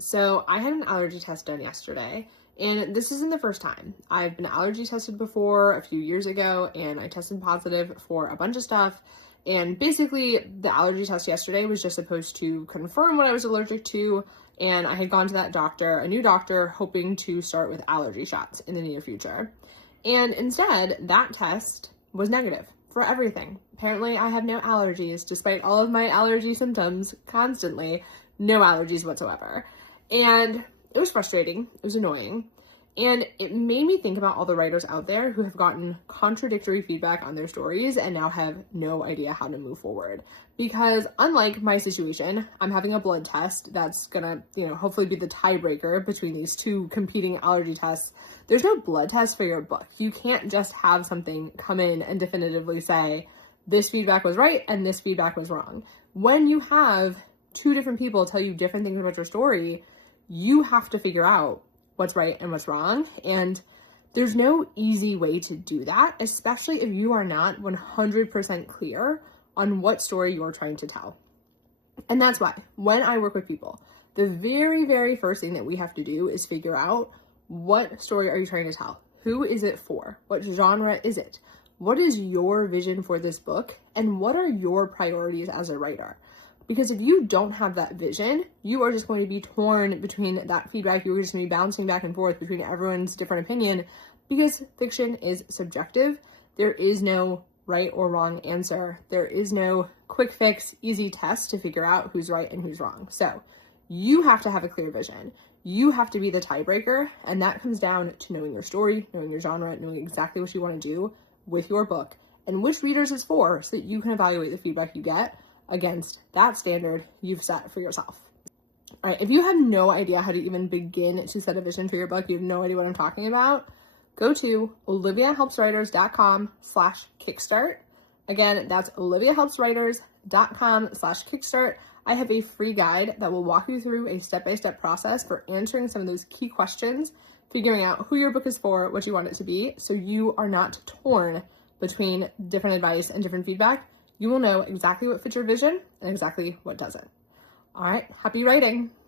So I had an allergy test done yesterday, and this isn't the first time. I've been allergy tested before a few years ago, and I tested positive for a bunch of stuff. And basically, the allergy test yesterday was just supposed to confirm what I was allergic to, and I had gone to that doctor, a new doctor, hoping to start with allergy shots in the near future. And instead, that test was negative for everything. Apparently, I have no allergies, despite all of my allergy symptoms constantly, no allergies whatsoever. And it was frustrating, it was annoying, and it made me think about all the writers out there who have gotten contradictory feedback on their stories and now have no idea how to move forward. Because unlike my situation, I'm having a blood test that's gonna, hopefully be the tiebreaker between these two competing allergy tests. There's no blood test for your book. You can't just have something come in and definitively say, this feedback was right and this feedback was wrong. When you have two different people tell you different things about your story, you have to figure out what's right and what's wrong. And there's no easy way to do that, especially if you are not 100% clear on what story you're trying to tell. And that's why when I work with people, the very, very first thing that we have to do is figure out, what story are you trying to tell? Who is it for? What genre is it? What is your vision for this book? And what are your priorities as a writer? Because if you don't have that vision, you are just going to be torn between that feedback. You're just going to be bouncing back and forth between everyone's different opinion, because fiction is subjective. There is no right or wrong answer. There is no quick fix, easy test to figure out who's right and who's wrong. So you have to have a clear vision. You have to be the tiebreaker, and that comes down to knowing your story, knowing your genre, knowing exactly what you want to do with your book and which readers it's for, so that you can evaluate the feedback you get against that standard you've set for yourself. All right, if you have no idea how to even begin to set a vision for your book, you have no idea what I'm talking about, go to oliviahelpswriters.com/kickstart. Again, that's oliviahelpswriters.com/kickstart. I have a free guide that will walk you through a step-by-step process for answering some of those key questions, figuring out who your book is for, what you want it to be, so you are not torn between different advice and different feedback. You will know exactly what fits your vision and exactly what doesn't. All right, happy writing.